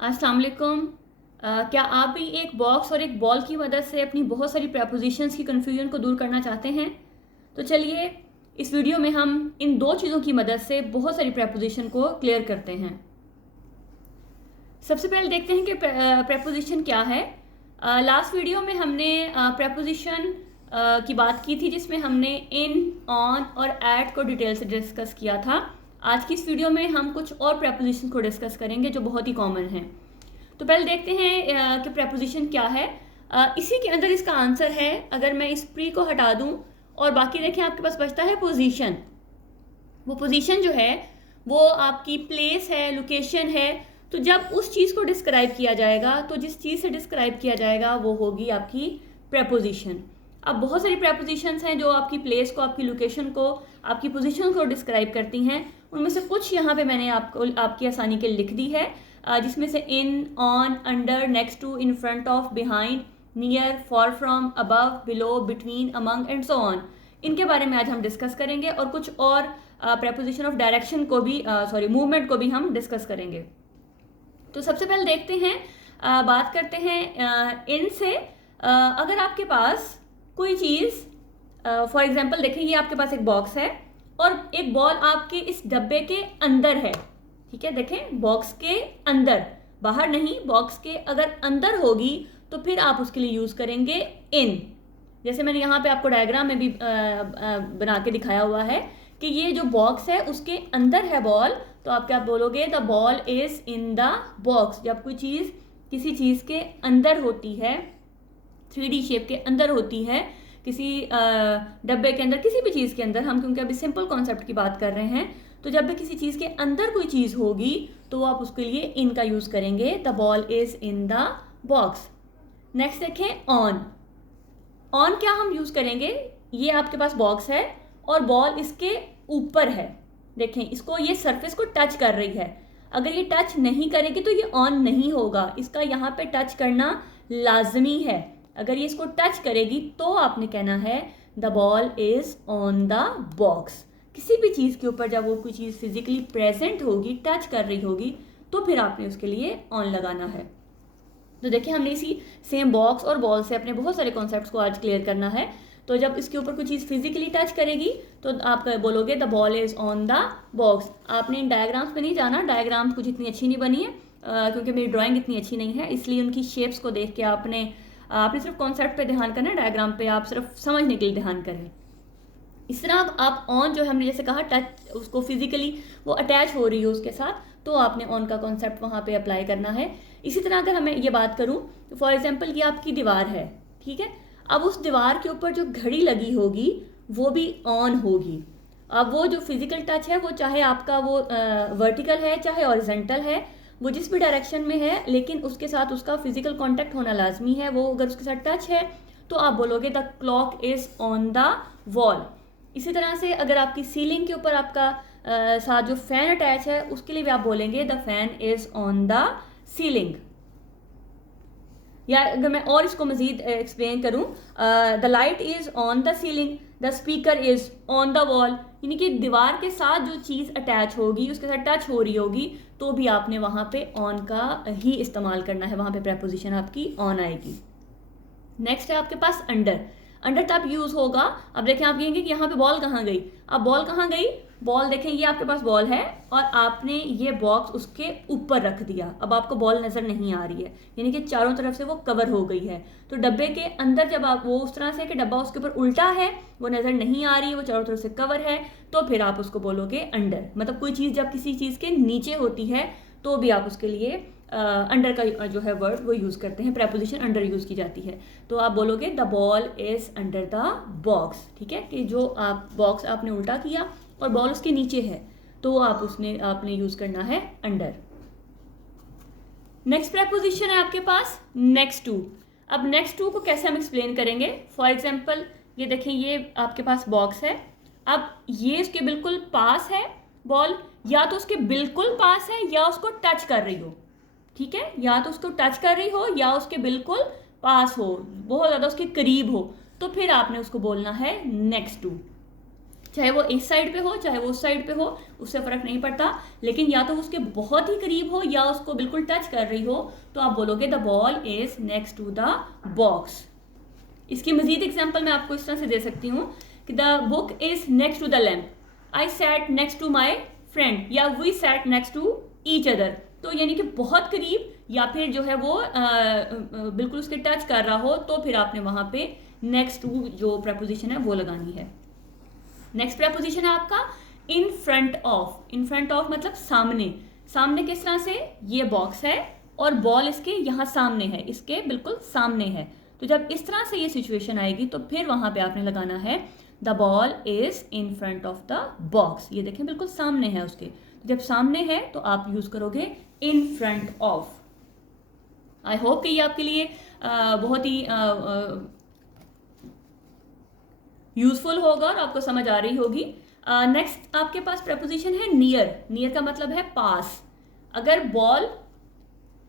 अस्सलाम वालेकुम। क्या आप भी एक बॉक्स और एक बॉल की मदद से अपनी बहुत सारी प्रपोजिशंस की कन्फ्यूजन को दूर करना चाहते हैं? तो चलिए इस वीडियो में हम इन दो चीज़ों की मदद से बहुत सारी प्रपोजिशन को क्लियर करते हैं। सबसे पहले देखते हैं कि प्रपोजिशन क्या है। लास्ट वीडियो में हमने प्रपोजिशन की बात की थी, जिसमें हमने इन, ऑन और एट को डिटेल से डिस्कस किया था। आज की इस वीडियो में हम कुछ और प्रपोजिशन को डिस्कस करेंगे जो बहुत ही कॉमन हैं। तो पहले देखते हैं कि प्रपोजिशन क्या है। इसी के अंदर इसका आंसर है। अगर मैं इस प्री को हटा दूं और बाकी देखें, आपके पास बचता है पोजीशन। वो पोजीशन जो है वो आपकी प्लेस है, लोकेशन है। तो जब उस चीज़ को डिस्क्राइब किया जाएगा, तो जिस चीज़ से डिस्क्राइब किया जाएगा वो होगी आपकी प्रपोजिशन। अब बहुत सारी प्रपोजिशंस हैं जो आपकी प्लेस को, आपकी लोकेशन को, आपकी पोजीशन को डिस्क्राइब करती हैं। उनमें से कुछ यहाँ पे मैंने आपकी आसानी के लिए लिख दी है, जिसमें से in, on, under, next to, in front of, behind, near, for from, above, below, between, among and so on. इनके बारे में आज हम डिस्कस करेंगे और कुछ और प्रपोजिशन ऑफ डायरेक्शन को भी, मूवमेंट को भी हम डिस्कस करेंगे। तो सबसे पहले देखते हैं, बात करते हैं इन से। अगर आपके पास कोई चीज़, फॉर एग्जांपल देखें, ये आपके पास एक बॉक्स है और एक बॉल आपके इस डब्बे के अंदर है। ठीक है, देखें, बॉक्स के अंदर, बाहर नहीं, बॉक्स के अगर अंदर होगी तो फिर आप उसके लिए यूज़ करेंगे इन। जैसे मैंने यहाँ पे आपको डायग्राम में भी बना के दिखाया हुआ है कि ये जो बॉक्स है उसके अंदर है बॉल, तो आप क्या बोलोगे? The ball is in the box. जब कोई चीज़ किसी चीज़ के अंदर होती है, 3D शेप के अंदर होती है, किसी डब्बे के अंदर, किसी भी चीज़ के अंदर, हम क्योंकि अभी सिंपल कॉन्सेप्ट की बात कर रहे हैं, तो जब भी किसी चीज़ के अंदर कोई चीज़ होगी तो आप उसके लिए इन का यूज़ करेंगे। The ball is in the box. Next देखें, ऑन। ऑन क्या हम यूज़ करेंगे? ये आपके पास बॉक्स है और बॉल इसके ऊपर है। देखें, इसको, ये सरफेस को टच कर रही है। अगर ये टच नहीं करेगी तो ये ऑन नहीं होगा। इसका यहाँ पे टच करना लाजमी है। अगर ये इसको टच करेगी तो आपने कहना है the ball is on the box. किसी भी चीज़ के ऊपर जब वो कोई चीज़ फिजिकली प्रेजेंट होगी, टच कर रही होगी, तो फिर आपने उसके लिए ऑन लगाना है। तो देखिए, हमने इसी सेम बॉक्स और बॉल से अपने बहुत सारे कॉन्सेप्ट्स को आज क्लियर करना है। तो जब इसके ऊपर कोई चीज़ फिजिकली टच करेगी तो आप बोलोगे the ball is on the box. आपने इन डायग्राम्स पे नहीं जाना, डायग्राम कुछ इतनी अच्छी नहीं बनी है, क्योंकि मेरी ड्राइंग इतनी अच्छी नहीं है, इसलिए उनकी शेप्स को देख के आपने सिर्फ कॉन्सेप्ट पे ध्यान करना है, डायग्राम पे आप सिर्फ समझने के लिए ध्यान करें। इस तरह आप ऑन, जो हमने जैसे कहा, टच, उसको फिजिकली वो अटैच हो रही हो उसके साथ, तो आपने ऑन का कॉन्सेप्ट वहाँ पे अप्लाई करना है। इसी तरह अगर हमें ये बात करूँ, तो फॉर एग्जांपल ये आपकी दीवार है, ठीक है। अब उस दीवार के ऊपर जो घड़ी लगी होगी वो भी ऑन होगी। अब वो जो फिजिकल टच है, वो चाहे आपका वो वर्टिकल है चाहे हॉरिजॉन्टल है, वो जिस भी डायरेक्शन में है, लेकिन उसके साथ उसका फिजिकल कांटेक्ट होना लाजमी है। वो अगर उसके साथ टच है तो आप बोलोगे the clock is on the wall. इसी तरह से अगर आपकी सीलिंग के ऊपर आपका साथ जो फैन अटैच है, उसके लिए भी आप बोलेंगे the fan is on the ceiling. या अगर मैं और इसको मजीद एक्सप्लेन करूं, the light is on the ceiling, the speaker is on the wall. यानी कि दीवार के साथ जो चीज़ अटैच होगी, उसके साथ टच हो रही होगी, तो भी आपने वहाँ पे ऑन का ही इस्तेमाल करना है, वहाँ पे प्रपोजिशन आपकी ऑन आएगी। नेक्स्ट है आपके पास अंडर। अंडर तब यूज़ होगा, अब देखें, आप कहेंगे कि यहाँ पे बॉल कहाँ गई। अब बॉल कहाँ गई? बॉल देखें, ये आपके पास बॉल है और आपने ये बॉक्स उसके ऊपर रख दिया। अब आपको बॉल नज़र नहीं आ रही है, यानी कि चारों तरफ से वो कवर हो गई है। तो डब्बे के अंदर जब आप, वो उस तरह से कि डब्बा उसके ऊपर उल्टा है, वो नज़र नहीं आ रही है, वो चारों तरफ से कवर है, तो फिर आप उसको बोलोगे अंडर। मतलब कोई चीज़ जब किसी चीज़ के नीचे होती है तो भी आप उसके लिए अंडर का जो है वर्ड वो यूज़ करते हैं, प्रपोजिशन अंडर यूज़ की जाती है। तो आप बोलोगे the ball is under the box. ठीक है, कि जो आप बॉक्स आपने उल्टा किया और बॉल उसके नीचे है, तो आप आपने यूज़ करना है अंडर। नेक्स्ट प्रपोजिशन है आपके पास नेक्स्ट टू। अब नेक्स्ट टू को कैसे हम एक्सप्लेन करेंगे? फॉर एग्जाम्पल ये देखें, ये आपके पास बॉक्स है। अब ये उसके बिल्कुल पास है बॉल, या तो उसके बिल्कुल पास है या उसको टच कर रही हो। ठीक है, या तो उसको टच कर रही हो या उसके बिल्कुल पास हो, बहुत ज़्यादा उसके करीब हो, तो फिर आपने उसको बोलना है नेक्स्ट टू। चाहे वो इस साइड पे हो चाहे वो उस साइड पे हो, उससे फ़र्क नहीं पड़ता, लेकिन या तो उसके बहुत ही करीब हो या उसको बिल्कुल टच कर रही हो, तो आप बोलोगे the ball is next to the box. इसकी मजीद एग्जाम्पल मैं आपको इस तरह से दे सकती हूँ कि the book is next to the lamp, I sat next to my friend, या we sat next to each other. तो यानी कि बहुत करीब या फिर जो है वो बिल्कुल उसके टच कर रहा हो, तो फिर आपने वहाँ पे नेक्स्ट टू जो प्रपोजिशन है वो लगानी है। नेक्स्ट प्रपोजिशन है आपका इन front of. In front of मतलब सामने। सामने किस तरह से, ये बॉक्स है और बॉल इसके यहाँ सामने है, इसके बिल्कुल सामने है। तो जब इस तरह से ये सिचुएशन आएगी तो फिर वहाँ पे आपने लगाना है the ball is in front of the box. ये देखें बिल्कुल सामने है उसके, तो जब सामने है तो आप यूज करोगे इन फ्रंट ऑफ। आई होप कि ये आपके लिए बहुत ही यूजफुल होगा और आपको समझ आ रही होगी। नेक्स्ट आपके पास प्रपोजिशन है नियर। नियर का मतलब है पास। अगर बॉल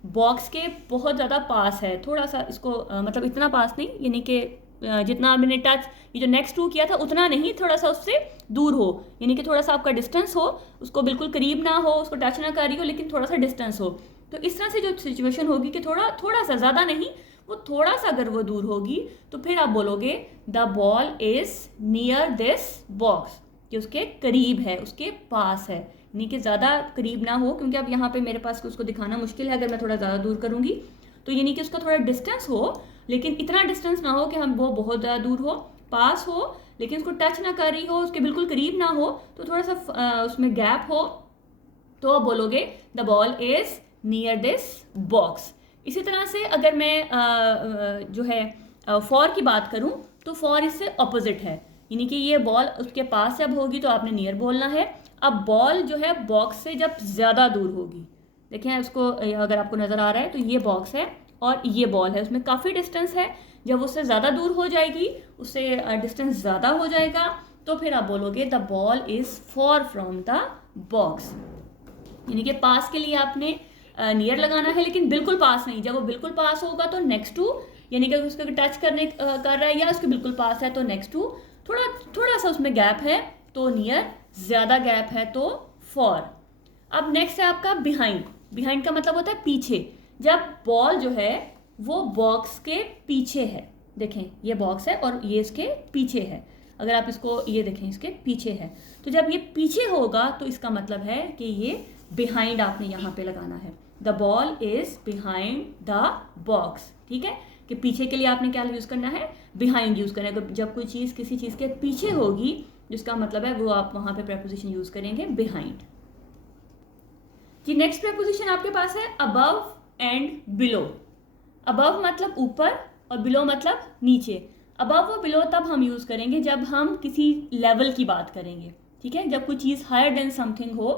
बॉक्स के बहुत ज़्यादा पास है, थोड़ा सा इसको मतलब इतना पास नहीं, यानी कि जितना आपने टच ये जो नेक्स्ट टू किया था उतना नहीं, थोड़ा सा उससे दूर हो, यानी कि थोड़ा सा आपका डिस्टेंस हो, उसको बिल्कुल करीब ना हो, उसको टच ना कर रही हो, लेकिन थोड़ा सा डिस्टेंस हो। तो इस तरह से जो सिचुएशन होगी कि थोड़ा सा, ज़्यादा नहीं, वो थोड़ा सा अगर वो दूर होगी तो फिर आप बोलोगे the ball is near this box, कि उसके करीब है, उसके पास है, यानी कि ज़्यादा करीब ना हो, क्योंकि अब यहाँ पे मेरे पास उसको दिखाना मुश्किल है अगर मैं थोड़ा ज़्यादा दूर करूँगी, तो यानी कि उसका थोड़ा डिस्टेंस हो, लेकिन इतना डिस्टेंस ना हो कि हम वो बहुत ज़्यादा दूर हो, पास हो लेकिन उसको टच ना कर रही हो, उसके बिल्कुल करीब ना हो, तो थोड़ा सा उसमें गैप हो, तो आप बोलोगे the ball is near this box. इसी तरह से अगर मैं जो है फॉर की बात करूं तो फॉर इससे ऑपोजिट है, यानी कि ये बॉल उसके पास जब होगी तो आपने नियर बोलना है। अब बॉल जो है बॉक्स से जब ज़्यादा दूर होगी, देखें उसको, अगर आपको नज़र आ रहा है तो ये बॉक्स है और ये बॉल है, उसमें काफ़ी डिस्टेंस है, जब उससे ज़्यादा दूर हो जाएगी, उससे डिस्टेंस ज़्यादा हो जाएगा, तो फिर आप बोलोगे the ball is for from the box. यानी कि पास के लिए आपने नियर लगाना है, लेकिन बिल्कुल पास नहीं। जब वो बिल्कुल पास होगा तो नेक्स्ट टू, यानी कि उसको टच कर रहा है या उसके बिल्कुल पास है तो नेक्स्ट टू, थोड़ा सा उसमें गैप है तो नियर, ज़्यादा गैप है तो फॉर। अब नेक्स्ट है आपका बिहाइंड। बिहाइंड का मतलब होता है पीछे। जब बॉल जो है वो बॉक्स के पीछे है, देखें ये बॉक्स है और ये इसके पीछे है, अगर आप इसको ये देखें इसके पीछे है, तो जब ये पीछे होगा तो इसका मतलब है कि ये बिहाइंड आपने यहाँ पे लगाना है। The ball is behind the box, ठीक है, कि पीछे के लिए आपने क्या यूज़ करना है, बिहाइंड यूज़ करना है। जब कोई चीज़ किसी चीज़ के पीछे होगी जिसका मतलब है वो आप वहाँ पे प्रेपोजिशन यूज़ करेंगे बिहाइंड। जी नेक्स्ट प्रेपोजिशन आपके पास है अबव एंड बिलो। अबव मतलब ऊपर और बिलो मतलब नीचे। अबव और बिलो तब हम यूज़ करेंगे जब हम किसी लेवल की बात करेंगे, ठीक है, जब कोई चीज़ हायर देन समथिंग हो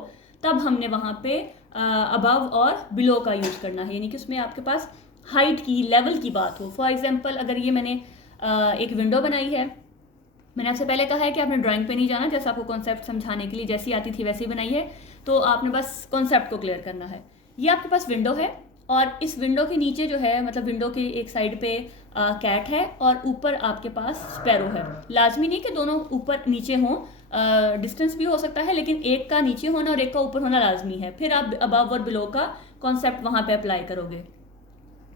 तब हमने वहाँ पे अबव और बिलो का यूज़ करना है, यानी कि उसमें आपके पास हाइट की, लेवल की बात हो। फॉर एग्जांपल अगर ये मैंने एक विंडो बनाई है, मैंने आपसे पहले कहा है कि आपने ड्राइंग पे नहीं जाना, जैसे आपको कॉन्सेप्ट समझाने के लिए जैसी आती थी वैसी बनाई है, तो आपने बस कॉन्सेप्ट को क्लियर करना है। ये आपके पास विंडो है और इस विंडो के नीचे जो है, मतलब विंडो के एक साइड पे कैट है और ऊपर आपके पास स्पैरो है। लाजमी नहीं कि दोनों ऊपर नीचे हों, डिस्टेंस भी हो सकता है, लेकिन एक का नीचे होना और एक का ऊपर होना लाजमी है। फिर आप अबव और बिलो का कॉन्सेप्ट वहाँ पे अप्लाई करोगे।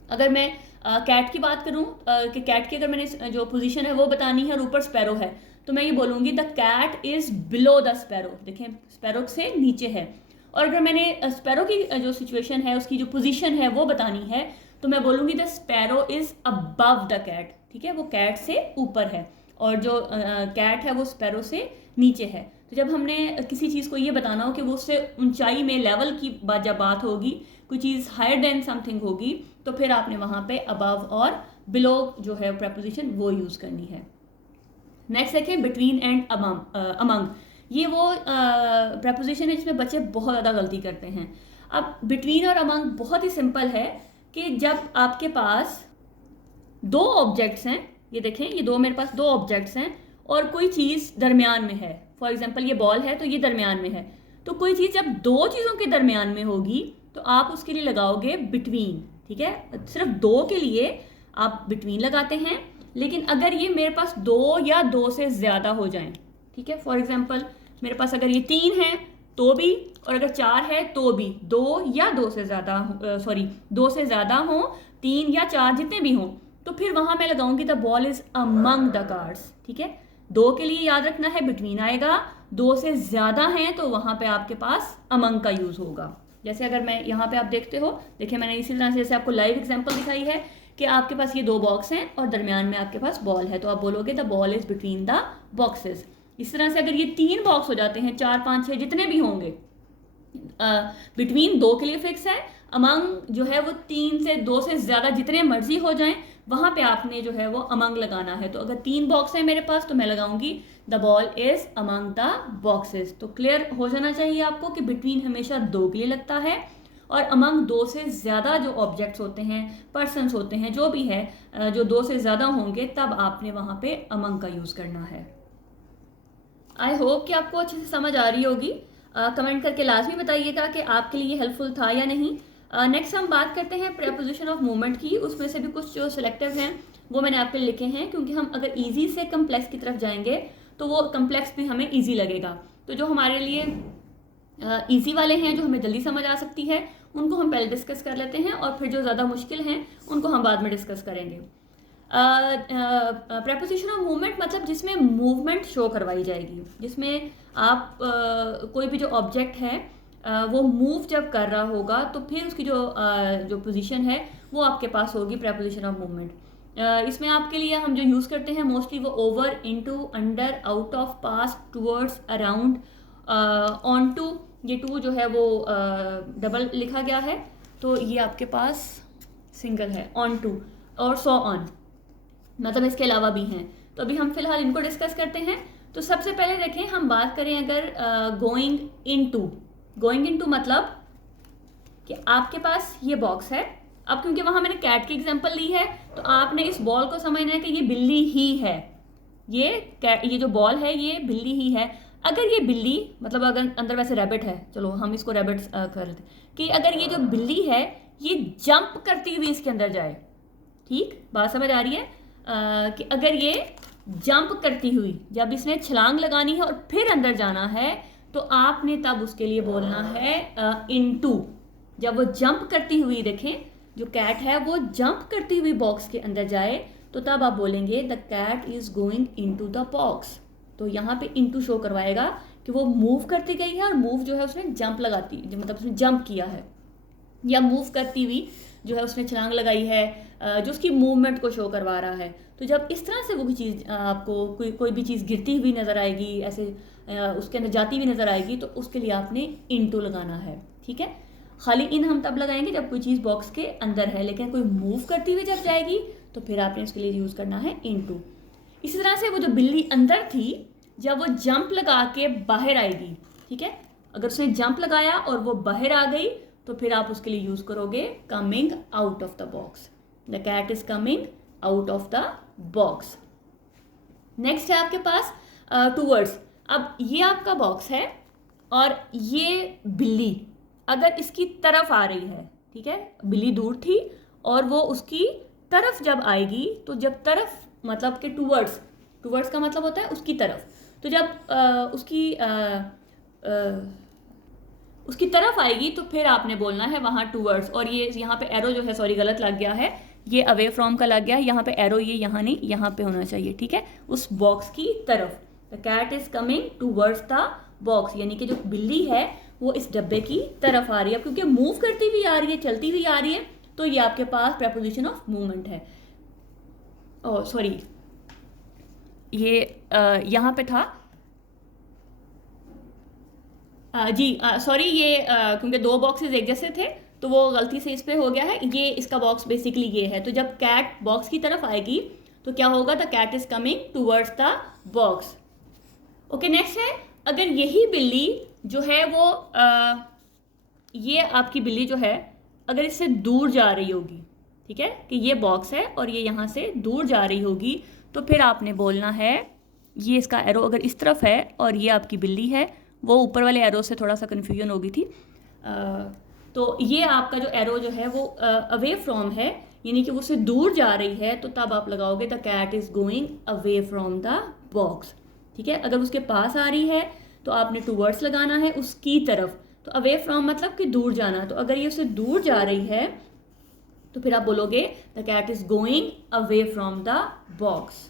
अगर मैं कैट की बात करूँ कि कैट की अगर मैंने जो पोजीशन है वो बतानी है और ऊपर स्पैरो है, तो मैं ये बोलूँगी the cat is below the sparrow. देखें स्पैरो से नीचे है। और अगर मैंने स्पैरो की जो सिचुएशन है, उसकी जो पोजीशन है वो बतानी है, तो मैं बोलूँगी the sparrow is above the cat, ठीक है, वो कैट से ऊपर है और जो कैट है वो स्पैरो से नीचे है। तो जब हमने किसी चीज़ को ये बताना हो कि वो उससे ऊंचाई में, लेवल की जब बात होगी, कोई चीज़ हायर देन समथिंग होगी, तो फिर आपने वहाँ पे अबव और बिलो जो है प्रेपोजिशन वो यूज़ करनी है। नेक्स्ट देखिए बिटवीन एंड अमंग। ये वो प्रेपोजिशन है जिसमें बच्चे बहुत ज़्यादा गलती करते हैं। अब बिटवीन और अमंग बहुत ही सिंपल है कि जब आपके पास दो ऑब्जेक्ट्स हैं, ये देखें ये दो, मेरे पास दो ऑब्जेक्ट्स हैं और कोई चीज़ दरमियान में है। फॉर एग्जांपल ये बॉल है तो ये दरमियान में है, तो कोई चीज़ जब दो चीज़ों के दरमियान में होगी तो आप उसके लिए लगाओगे बिटवीन, ठीक है, सिर्फ दो के लिए आप बिटवीन लगाते हैं। लेकिन अगर ये मेरे पास दो या दो से ज़्यादा हो जाएं, ठीक है। फॉर एग्जाम्पल मेरे पास अगर ये 3 है तो भी, और अगर 4 है तो भी, 2 या 2 से ज़्यादा 2 से ज़्यादा हो, 3 या 4 जितने भी हों, तो फिर वहाँ मैं लगाऊंगी the ball is among the cards, ठीक है। 2 के लिए याद रखना है बिटवीन आएगा, 2 से ज़्यादा हैं तो वहाँ पे आपके पास अमंग का यूज़ होगा। जैसे अगर मैं यहाँ पे आप देखते हो, देखिए मैंने इसी तरह से जैसे आपको लाइव एग्जांपल दिखाई है कि आपके पास ये 2 बॉक्स हैं और दरमियान में आपके पास बॉल है, तो आप बोलोगे the ball is between the boxes. इस तरह से अगर ये 3 बॉक्स हो जाते हैं, 4, 5, 6 जितने भी होंगे, बिटवीन 2 के लिए फिक्स है, अमंग जो है वो 3 से 2 से ज़्यादा जितने मर्जी हो जाएं वहाँ पे आपने जो है वो अमंग लगाना है। तो अगर 3 बॉक्स है मेरे पास तो मैं लगाऊंगी the ball is among the boxes. तो क्लियर हो जाना चाहिए आपको कि बिटवीन हमेशा 2 के लिए लगता है, और अमंग 2 से ज़्यादा जो ऑब्जेक्ट्स होते हैं, पर्सनस होते हैं, जो भी है, जो 2 से ज़्यादा होंगे तब आपने वहाँ पे अमंग का यूज़ करना है। आई होप कि आपको अच्छे से समझ आ रही होगी। कमेंट करके लाजमी बताइएगा कि आपके लिए हेल्पफुल था या नहीं। नेक्स्ट हम बात करते हैं प्रेपोजिशन ऑफ मूवमेंट की। उसमें से भी कुछ जो सिलेक्टिव हैं वो मैंने आपके लिखे हैं, क्योंकि हम अगर इजी से कम्प्लेक्स की तरफ जाएंगे तो वो कम्प्लेक्स भी हमें इजी लगेगा। तो जो हमारे लिए इजी वाले हैं, जो हमें जल्दी समझ आ सकती है, उनको हम पहले डिस्कस कर लेते हैं, और फिर जो ज़्यादा मुश्किल हैं उनको हम बाद में डिस्कस करेंगे। प्रेपोजिशन ऑफ मूवमेंट मतलब जिसमें मूवमेंट शो करवाई जाएगी, जिसमें आप कोई भी जो ऑब्जेक्ट है वो मूव जब कर रहा होगा तो फिर उसकी जो पोजीशन है वो आपके पास होगी प्रेपोजिशन ऑफ मूवमेंट। इसमें आपके लिए हम जो यूज़ करते हैं मोस्टली वो over, into, under, out of, pass, towards, around, on to. ये टू जो है वो डबल लिखा गया है, तो ये आपके पास सिंगल है, ऑन टू, और सो ऑन, मतलब इसके अलावा भी हैं। तो अभी हम फिलहाल इनको डिस्कस करते हैं। तो सबसे पहले देखें, हम बात करें अगर गोइंग इनटू। गोइंग इनटू मतलब कि आपके पास ये बॉक्स है। अब क्योंकि वहाँ मैंने कैट की एग्जांपल ली है तो आपने इस बॉल को समझना है कि ये बिल्ली ही है, ये जो बॉल है ये बिल्ली ही है। अगर ये बिल्ली, मतलब अगर अंदर वैसे रैबिट है, चलो हम इसको रैबिट कर लेते हैं, कि अगर ये जो बिल्ली है ये जंप करती हुई इसके अंदर जाए, ठीक बात समझ आ रही है, कि अगर ये जंप करती हुई, जब इसने छलांग लगानी है और फिर अंदर जाना है तो आपने तब उसके लिए बोलना है इनटू। जब वो जंप करती हुई, देखें जो कैट है वो जंप करती हुई बॉक्स के अंदर जाए तो तब आप बोलेंगे the cat is going into the box. तो यहाँ पे इनटू शो करवाएगा कि वो मूव करती गई है, और मूव जो है उसने जंप लगाती, मतलब उसने जंप किया है, या मूव करती हुई जो है उसने छलांग लगाई है, जो उसकी मूवमेंट को शो करवा रहा है। तो जब इस तरह से वो चीज़ आपको कोई भी चीज़ गिरती हुई नज़र आएगी, ऐसे उसके अंदर जाती हुई नज़र आएगी, तो उसके लिए आपने इनटू लगाना है, ठीक है। खाली इन हम तब लगाएंगे जब कोई चीज़ बॉक्स के अंदर है, लेकिन कोई मूव करती हुई जब जाएगी तो फिर आपने उसके लिए यूज़ करना है इनटू। इसी तरह से वो जो बिल्ली अंदर थी, जब वो जंप लगा के बाहर आएगी, ठीक है, अगर उसने जंप लगाया और वो बाहर आ गई तो फिर आप उसके लिए यूज़ करोगे coming out of the box. The cat is coming out of the box. Next है आपके पास टूवर्ड्स। अब ये आपका बॉक्स है और ये बिल्ली अगर इसकी तरफ आ रही है, ठीक है, बिल्ली दूर थी और वो उसकी तरफ जब आएगी, तो जब तरफ मतलब कि टूवर्ड्स, टूवर्ड्स का मतलब होता है उसकी तरफ, तो जब उसकी तरफ आएगी तो फिर आपने बोलना है वहाँ टूवर्ड्स। और ये यहाँ पे एरो जो है, सॉरी गलत लग गया है, ये अवे फ्रॉम का लग गया है, यहाँ पे एरो ये यहाँ नहीं, यहाँ पे होना चाहिए, ठीक है, उस बॉक्स की तरफ। The cat is coming towards the box, यानी कि जो बिल्ली है वो इस डब्बे की तरफ आ रही है, क्योंकि मूव करती हुई आ रही है, चलती हुई आ रही है, तो ये आपके पास प्रेपोजिशन ऑफ मूवमेंट है। ओह सॉरी, ये यहाँ पे था सॉरी, ये क्योंकि 2 बॉक्सेस एक जैसे थे तो वो गलती से इस पे हो गया है। ये इसका बॉक्स बेसिकली ये है। तो जब कैट बॉक्स की तरफ आएगी तो क्या होगा, the cat is coming towards the box. Okay, next है, अगर यही बिल्ली जो है वो ये आपकी बिल्ली जो है अगर इससे दूर जा रही होगी, ठीक है, कि ये बॉक्स है और ये यहाँ से दूर जा रही होगी, तो फिर आपने बोलना है, ये इसका एरो अगर इस तरफ है और ये आपकी बिल्ली है, वो ऊपर वाले एरो से थोड़ा सा कन्फ्यूजन हो गई थी, तो ये आपका जो एरो जो है वो अवे फ्रॉम है, यानी कि वो उससे दूर जा रही है, तो तब आप लगाओगे the cat is going away from the box, ठीक है। अगर उसके पास आ रही है तो आपने टूवर्ड्स लगाना है उसकी तरफ, तो अवे फ्रॉम मतलब कि दूर जाना। तो अगर ये उससे दूर जा रही है तो फिर आप बोलोगे the cat is going away from the box.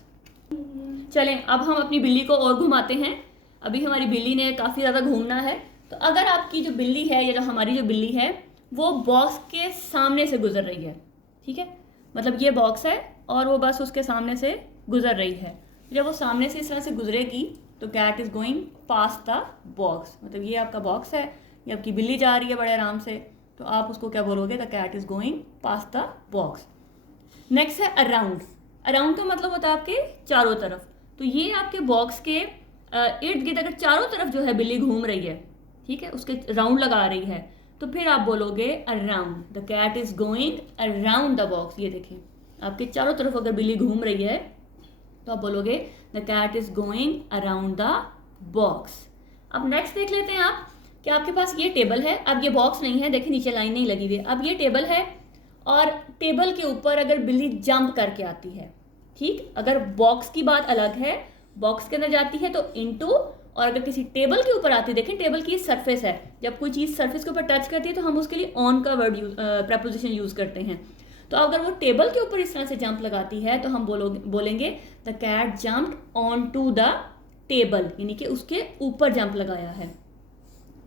चलें अब हम अपनी बिल्ली को और घुमाते हैं। अभी हमारी बिल्ली ने काफ़ी ज़्यादा घूमना है। तो अगर आपकी जो बिल्ली है या जो हमारी जो बिल्ली है वो बॉक्स के सामने से गुजर रही है, ठीक है, मतलब ये बॉक्स है और वो बस उसके सामने से गुजर रही है, जब वो सामने से इस तरह से गुजरेगी तो cat is going pass the box. मतलब ये आपका बॉक्स है, ये आपकी बिल्ली जा रही है बड़े आराम से, तो आप उसको क्या बोलोगे, the cat is going pass the box. Next है अराउंड। अराउंड का मतलब होता है आपके चारों तरफ। तो ये आपके बॉक्स के इर्द गिर्द अगर चारों तरफ जो है बिल्ली घूम रही है, ठीक है, उसके राउंड लगा रही है, तो फिर आप बोलोगे around, the cat is going around the box. ये देखें आपके चारों तरफ अगर बिल्ली घूम रही है तो आप बोलोगे the cat is going around the box. अब नेक्स्ट देख लेते हैं आप कि आपके पास ये टेबल है, अब ये बॉक्स नहीं है, देखिए नीचे लाइन नहीं लगी हुई है, अब ये टेबल है और टेबल के ऊपर अगर बिल्ली जंप करके आती है, ठीक, अगर बॉक्स की बात अलग है, बॉक्स के अंदर जाती है तो इनटू, और अगर किसी टेबल के ऊपर आती है, देखें टेबल की सरफेस है, जब कोई चीज़ सरफेस के ऊपर टच करती है तो हम उसके लिए ऑन का वर्ड प्रपोजिशन यूज़ करते हैं। तो अगर वो टेबल के ऊपर इस तरह से जंप लगाती है तो हम बोलेंगे the cat jumped on to the table, यानी कि उसके ऊपर जंप लगाया है।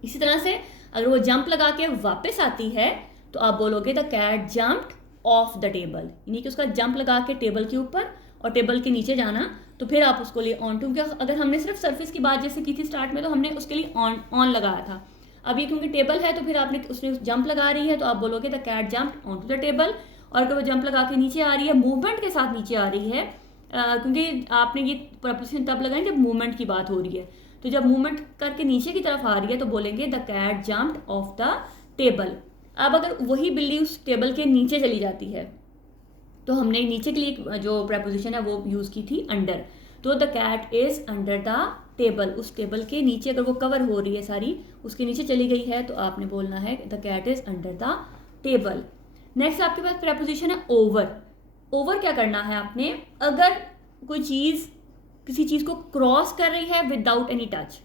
इसी तरह से अगर वो जंप लगा के वापस आती है तो आप बोलोगे the cat jumped off the table, यानी कि उसका जंप लगा के टेबल के ऊपर और टेबल के नीचे जाना, तो फिर आप उसको लिए ऑन टू। क्योंकि अगर हमने सिर्फ सरफेस की बात जैसे की थी स्टार्ट में तो हमने उसके लिए ऑन लगाया था, अब ये क्योंकि टेबल है तो फिर आपने उसने जंप लगा रही है तो आप बोलोगे the cat jumped on to the table. और अगर वो जंप लगा के नीचे आ रही है, मूवमेंट के साथ नीचे आ रही है, क्योंकि आपने ये प्रपोजिशन तब लगाए जब मूवमेंट की बात हो रही है, तो जब मूवमेंट करके नीचे की तरफ आ रही है तो बोलेंगे the cat jumped off the table. अब अगर वही बिल्ली उस टेबल के नीचे चली जाती है तो हमने नीचे के लिए जो प्रपोजिशन है वो यूज़ की थी अंडर, तो the cat is under the table, उस टेबल के नीचे अगर वो कवर हो रही है सारी, उसके नीचे चली गई है तो आपने बोलना है the cat is under the table. Next आपके पास प्रपोजिशन है ओवर। ओवर क्या करना है आपने, अगर कोई चीज़ किसी चीज़ को क्रॉस कर रही है विदाउट एनी टच,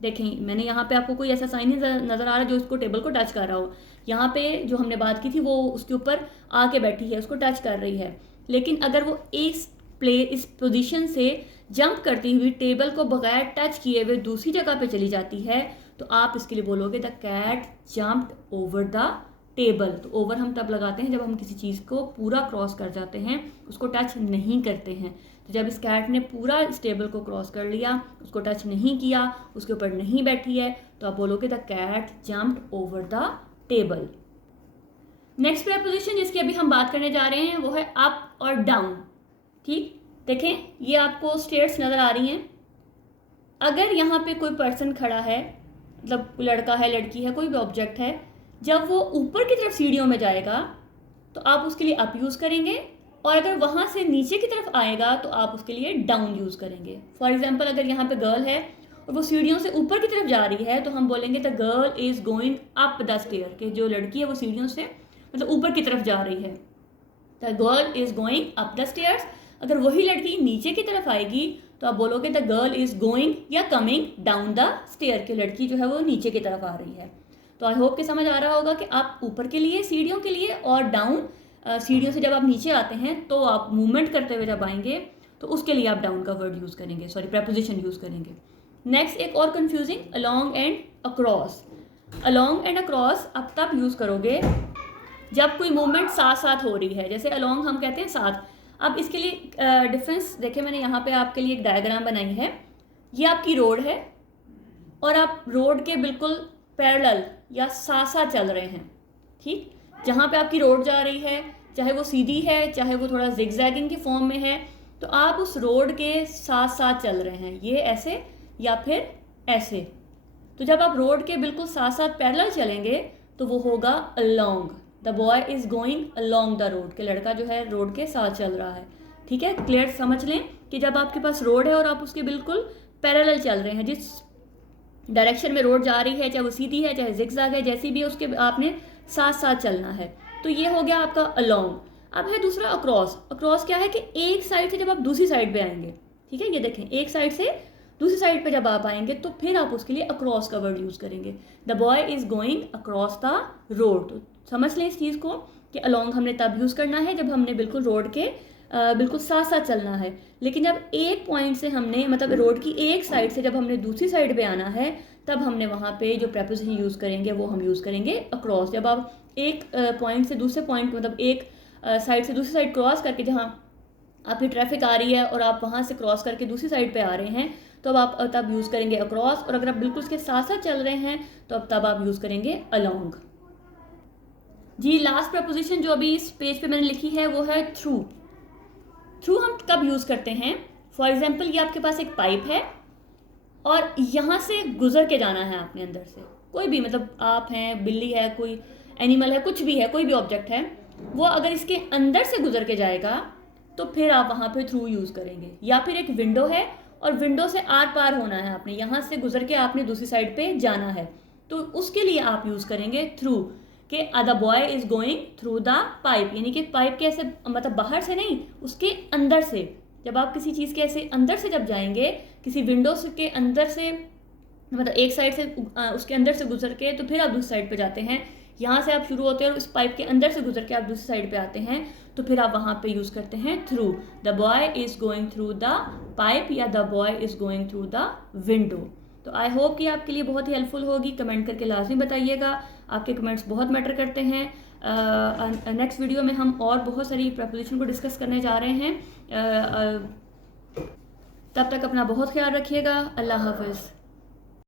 देखें मैंने यहाँ पे आपको कोई ऐसा साइन नज़र आ रहा है जो उसको टेबल को टच कर रहा हो, यहाँ पे जो हमने बात की थी वो उसके ऊपर आके बैठी है, उसको टच कर रही है, लेकिन अगर वो इस पोजीशन से जंप करती हुई टेबल को बगैर टच किए हुए दूसरी जगह पे चली जाती है तो आप इसके लिए बोलोगे the cat jumped over the table. तो ओवर हम तब लगाते हैं जब हम किसी चीज़ को पूरा क्रॉस कर जाते हैं, उसको टच नहीं करते हैं। तो जब इस कैट ने पूरा इस टेबल को क्रॉस कर लिया, उसको टच नहीं किया, उसके ऊपर नहीं बैठी है, तो आप बोलोगे the cat jumped over the table. Next preposition जिसकी अभी हम बात करने जा रहे हैं वो है अप और डाउन। ठीक, देखें ये आपको स्टेयर्स नज़र आ रही हैं। अगर यहाँ पे कोई पर्सन खड़ा है, मतलब लड़का है, लड़की है, कोई भी ऑब्जेक्ट है, जब वो ऊपर की तरफ सीढ़ियों में जाएगा तो आप उसके लिए अप यूज़ करेंगे, और अगर वहाँ से नीचे की तरफ आएगा तो आप उसके लिए डाउन यूज़ करेंगे। फॉर एग्जाम्पल अगर यहाँ पे गर्ल है और वो सीढ़ियों से ऊपर की तरफ जा रही है तो हम बोलेंगे the girl is going up the stair, कि जो लड़की है वो सीढ़ियों से मतलब ऊपर की तरफ जा रही है, the girl is going up the stairs. अगर वही लड़की नीचे की तरफ आएगी तो आप बोलोगे द गर्ल इज़ गोइंग या कमिंग डाउन द स्टेयर, कि लड़की जो है वो नीचे की तरफ आ रही है। तो आई होप कि समझ आ रहा होगा कि आप ऊपर के लिए सीढ़ियों के लिए और डाउन सीढ़ियों से जब आप नीचे आते हैं तो आप मूवमेंट करते हुए जब आएंगे तो उसके लिए आप डाउन का वर्ड यूज़ करेंगे, सॉरी प्रपोजिशन यूज़ करेंगे। नेक्स्ट एक और confusing, along and across. Along and across आप तब यूज़ करोगे जब कोई मूवमेंट साथ साथ हो रही है, जैसे अलोंग हम कहते हैं साथ। अब इसके लिए डिफरेंस देखिए, मैंने यहाँ पे आपके लिए एक डायग्राम बनाई है। ये आपकी रोड है और आप रोड के बिल्कुल पैरेलल या साथ साथ चल रहे हैं। ठीक, जहाँ पे आपकी रोड जा रही है, चाहे वो सीधी है चाहे वो थोड़ा जिगजैगिंग की फॉर्म में है, तो आप उस रोड के साथ साथ चल रहे हैं, ये ऐसे या फिर ऐसे। तो जब आप रोड के बिल्कुल साथ साथ पैरेलल चलेंगे तो वो होगा along, the boy is going along the road, कि लड़का जो है रोड के साथ चल रहा है। ठीक है, क्लियर समझ लें कि जब आपके पास रोड है और आप उसके बिल्कुल पैरेलल चल रहे हैं, जिस डायरेक्शन में रोड जा रही है, चाहे वो सीधी है चाहे जिगजैग है, जैसी भी उसके आपने साथ साथ चलना है, तो ये हो गया आपका अलोंग। अब है दूसरा अक्रॉस। अक्रॉस क्या है कि एक साइड से जब आप दूसरी साइड पे आएंगे, ठीक है, ये देखें एक साइड से दूसरी साइड पे जब आप आएंगे तो फिर आप उसके लिए अक्रॉस का वर्ड यूज़ करेंगे। The boy is going across the road. तो समझ लें इस चीज़ को कि अलोंग हमने तब यूज़ करना है जब हमने बिल्कुल रोड के बिल्कुल साथ साथ चलना है। लेकिन जब एक पॉइंट से हमने मतलब रोड की एक साइड से जब हमने दूसरी साइड पे आना है तब हमने वहाँ पे जो प्रेपोजिशन यूज़ करेंगे वो हम यूज़ करेंगे अक्रॉस। जब आप एक पॉइंट से दूसरे पॉइंट मतलब एक साइड से दूसरी साइड क्रॉस करके जहाँ आपकी ट्रैफिक आ रही है और आप वहाँ से क्रॉस करके दूसरी साइड पे आ रहे हैं तो अब आप तब यूज़ करेंगे अक्रॉस। और अगर आप बिल्कुल उसके साथ साथ चल रहे हैं तो अब तब आप यूज़ करेंगे अलोंग। जी लास्ट प्रपोजिशन जो अभी इस पेज पे मैंने लिखी है वो है थ्रू। थ्रू हम कब यूज़ करते हैं? फॉर एग्जाम्पल ये आपके पास एक पाइप है और यहाँ से गुजर के जाना है आपने अंदर से। कोई भी मतलब आप हैं, बिल्ली है, कोई एनिमल है, कुछ भी है, कोई भी ऑब्जेक्ट है, वो अगर इसके अंदर से गुजर के जाएगा तो फिर आप वहाँ पे थ्रू यूज़ करेंगे। या फिर एक विंडो है और विंडो से आर पार होना है आपने, यहाँ से गुजर के आपने दूसरी साइड पे जाना है तो उसके लिए आप यूज़ करेंगे थ्रू कि the boy is going through the pipe. यानी कि पाइप के ऐसे मतलब बाहर से नहीं, उसके अंदर से। जब आप किसी चीज़ के ऐसे अंदर से जब जाएंगे, किसी विंडो के अंदर से मतलब एक साइड से उसके अंदर से गुजर के तो फिर आप दूसरी साइड पे जाते हैं। यहाँ से आप शुरू होते हैं और उस पाइप के अंदर से गुजर के आप दूसरी साइड पे आते हैं तो फिर आप वहाँ पे यूज़ करते हैं through. The boy is going through the pipe या the boy is going through the window. तो आई होप कि आपके लिए बहुत ही हेल्पफुल होगी। कमेंट करके लाजमी बताइएगा, आपके कमेंट्स बहुत मैटर करते हैं। नेक्स्ट वीडियो में हम और बहुत सारी प्रपोजिशन को डिस्कस करने जा रहे हैं। तब तक अपना बहुत ख्याल रखिएगा। अल्लाह हाफ़िज़।